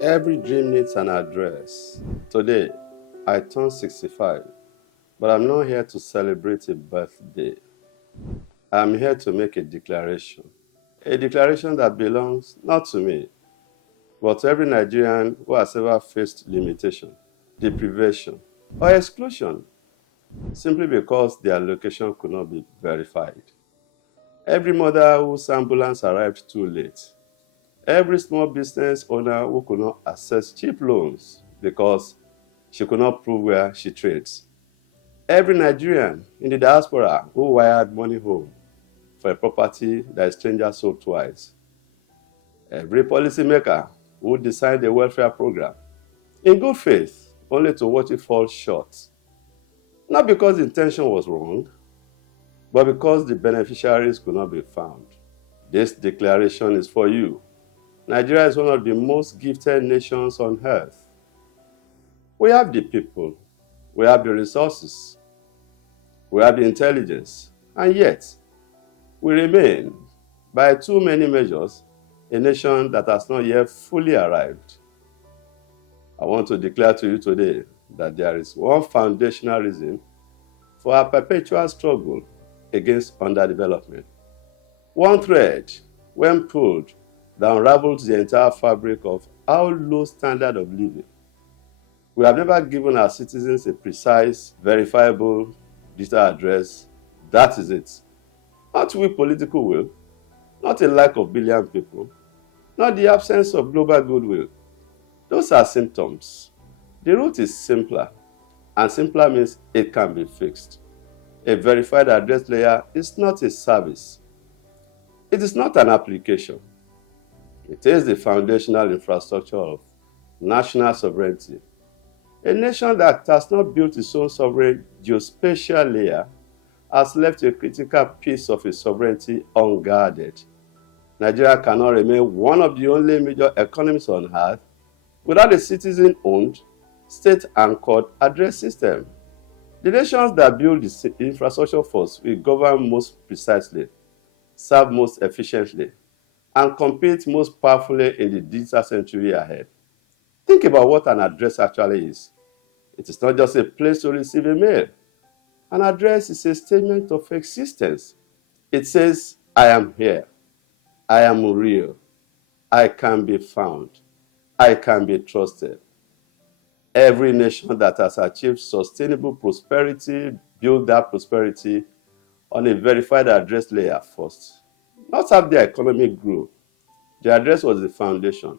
Every dream needs an address. Today, I turn 65, but I'm not here to celebrate a birthday. I'm here to make a declaration. A declaration that belongs not to me, but to every Nigerian who has ever faced limitation, deprivation, or exclusion simply because their location could not be verified. Every mother whose ambulance arrived too late. Every small business owner who could not access cheap loans because she could not prove where she trades. Every Nigerian in the diaspora who wired money home for a property that a stranger sold twice. Every policymaker who designed a welfare program in good faith only to watch it fall short. Not because the intention was wrong, but because the beneficiaries could not be found. This declaration is for you. Nigeria is one of the most gifted nations on earth. We have the people, we have the resources, we have the intelligence, and yet we remain, by too many measures, a nation that has not yet fully arrived. I want to declare to you today that there is one foundational reason for our perpetual struggle against underdevelopment. One thread, when pulled, that unravels the entire fabric of our low standard of living. We have never given our citizens a precise, verifiable digital address. That is it. Not weak political will, not a lack of billion people, not the absence of global goodwill. Those are symptoms. The root is simpler, and simpler means it can be fixed. A verified address layer is not a service. It is not an application. It is the foundational infrastructure of national sovereignty. A nation that has not built its own sovereign geospatial layer has left a critical piece of its sovereignty unguarded. Nigeria cannot remain one of the only major economies on earth without a citizen-owned, state-anchored address system. The nations that build the infrastructure first will govern most precisely, serve most efficiently, and compete most powerfully in the digital century ahead. Think about what an address actually is. It is not just a place to receive a mail. An address is a statement of existence. It says, I am here. I am real. I can be found. I can be trusted. Every nation that has achieved sustainable prosperity built that prosperity on a verified address layer first. Not have their economy grow. The address was the foundation.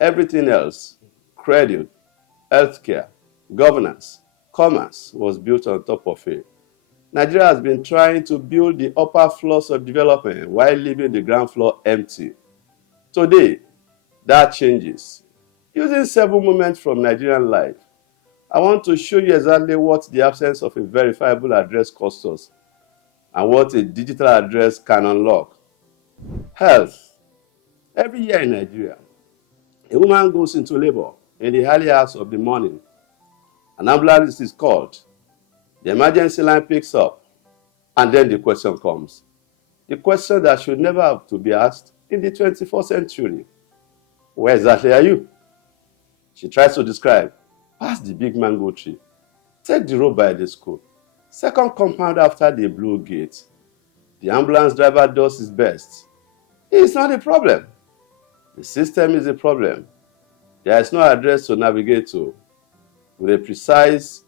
Everything else, credit, healthcare, governance, commerce, was built on top of it. Nigeria has been trying to build the upper floors of development while leaving the ground floor empty. Today, that changes. Using several moments from Nigerian life, I want to show you exactly what the absence of a verifiable address costs us and what a digital address can unlock. Health. Every year in Nigeria, a woman goes into labor in the early hours of the morning. An ambulance is called. The emergency line picks up. And then the question comes. The question that should never have to be asked in the 21st century. Where exactly are you? She tries to describe. Past the big mango tree. Take the road by the school. Second compound after the blue gate. The ambulance driver does his best. It's not a problem. The system is a problem. There is no address to navigate to. With a precise,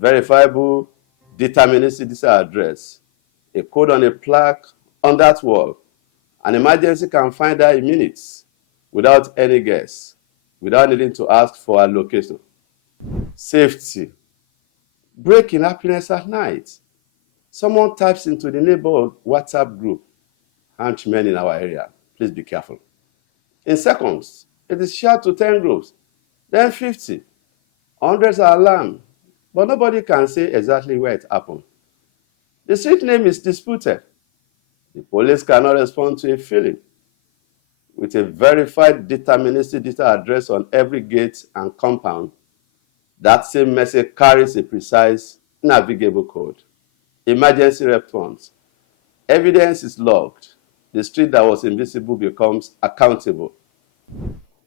verifiable, deterministic digital address, a code on a plaque on that wall, an emergency can find her in minutes without any guess, without needing to ask for a location. Safety. Break in happiness at night. Someone types into the neighborhood WhatsApp group, men in our area, please be careful. In seconds, it is shared to 10 groups, then 50. Hundreds are alarmed, but nobody can say exactly where it happened. The street name is disputed. The police cannot respond to a feeling. With a verified deterministic digital address on every gate and compound, that same message carries a precise, navigable code. Emergency response. Evidence is logged. The street that was invisible becomes accountable.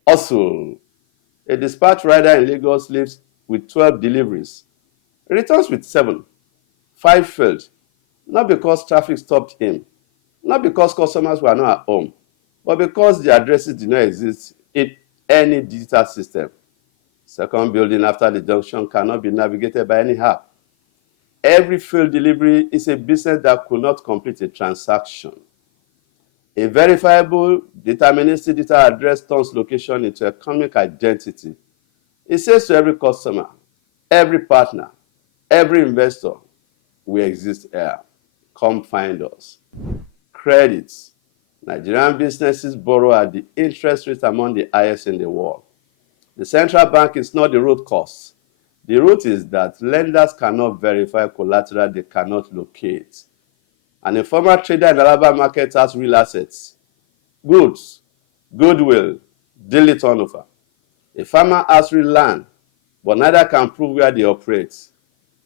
Hustle. A dispatch rider in Lagos leaves with 12 deliveries. He returns with 7. 5 failed, not because traffic stopped him, not because customers were not at home, but because the addresses did not exist in any digital system. Second building after the junction cannot be navigated by any app. Every failed delivery is a business that could not complete a transaction. A verifiable deterministic digital address turns location into economic identity. It says to every customer, every partner, every investor, we exist here. Come find us. Credits. Nigerian businesses borrow at the interest rate among the highest in the world. The central bank is not the root cause. The root is that lenders cannot verify collateral they cannot locate. An informal trader in the Alaba market has real assets, goods, goodwill, daily turnover. A farmer has real land, but neither can prove where they operate.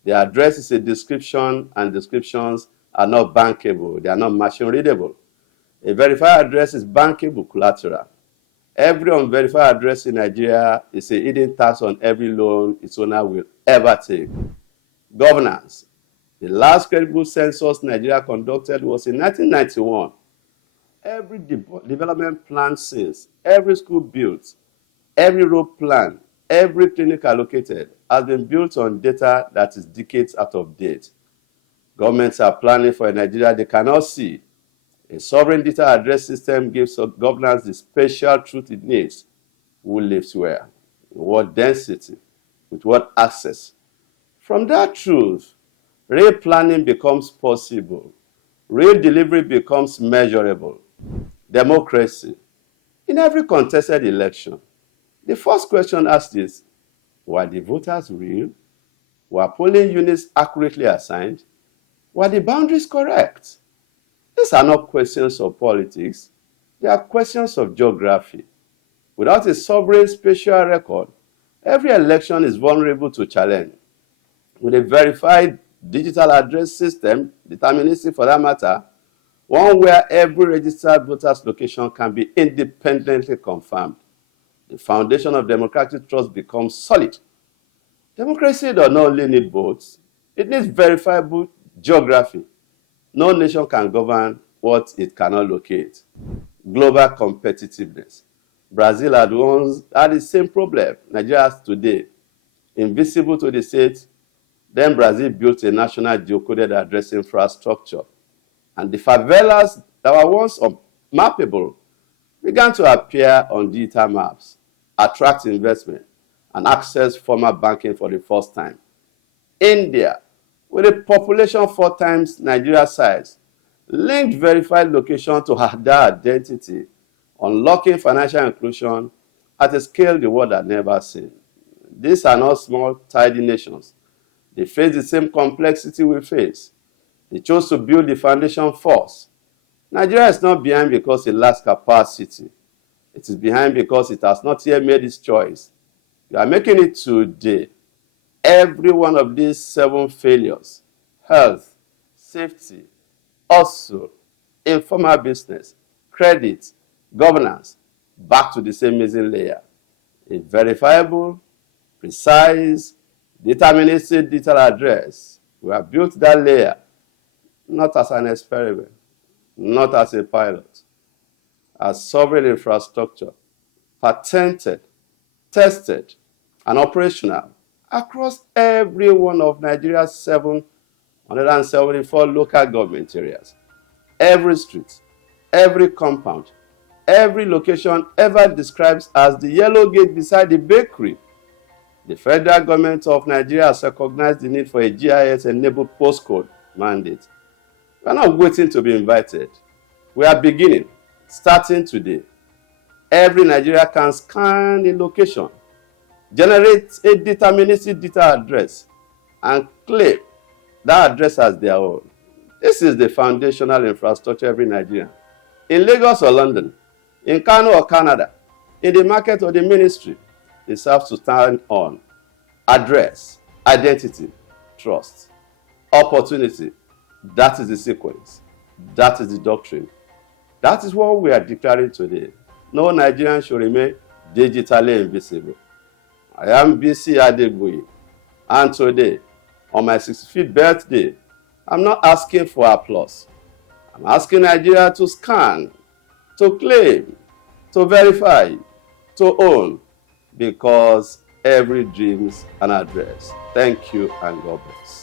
The address is a description, and descriptions are not bankable. They are not machine readable. A verified address is bankable collateral. Every unverified address in Nigeria is a hidden tax on every loan its owner will ever take. Governance. The last credible census Nigeria conducted was in 1991. Every development plan since, every school built, every road plan, every clinic allocated has been built on data that is decades out of date. Governments are planning for a Nigeria they cannot see. A sovereign data address system gives governance the spatial truth it needs. Who lives where? In what density? With what access? From that truth, real planning becomes possible. Real delivery becomes measurable. Democracy. In every contested election, the first question asked is, were the voters real? Were polling units accurately assigned? Were the boundaries correct? These are not questions of politics. They are questions of geography. Without a sovereign spatial record, every election is vulnerable to challenge. With a verified digital address system, deterministic for that matter, one where every registered voter's location can be independently confirmed, the foundation of democratic trust becomes solid. Democracy does not only need votes, it needs verifiable geography. No nation can govern what it cannot locate. Global competitiveness. Brazil had once had the same problem Nigeria has today. Invisible to the state, then Brazil built a national geocoded address infrastructure. And the favelas that were once unmappable began to appear on digital maps, attract investment, and access formal banking for the first time. India, with a population 4 times Nigeria's size, linked verified location to Aadhaar identity, unlocking financial inclusion at a scale the world had never seen. These are not small, tidy nations. They face the same complexity we face. They chose to build the foundation first. Nigeria is not behind because it lacks capacity. It is behind because it has not yet made its choice. You are making it today. Every one of these 7 failures, health, safety, hustle, informal business, credit, governance, back to the same missing layer. A verifiable, precise, deterministic digital address. We have built that layer not as an experiment, not as a pilot, as sovereign infrastructure, patented, tested, and operational across every one of Nigeria's 774 local government areas. Every street, every compound, every location ever described as the yellow gate beside the bakery. The federal government of Nigeria has recognized the need for a GIS-enabled postcode mandate. We are not waiting to be invited. We are beginning, starting today. Every Nigeria can scan a location, generate a deterministic data address, and claim that address as their own. This is the foundational infrastructure every Nigerian, in Lagos or London, in Kano or Canada, in the market or the ministry, deserves to stand on. Address, identity, trust, opportunity. That is the sequence. That is the doctrine. That is what we are declaring today. No Nigerian should remain digitally invisible. I am BC Adegbuyi, and today, on my 65th birthday, I'm not asking for applause. I'm asking Nigeria to scan, to claim, to verify, to own, because every dream's an address. Thank you and God bless.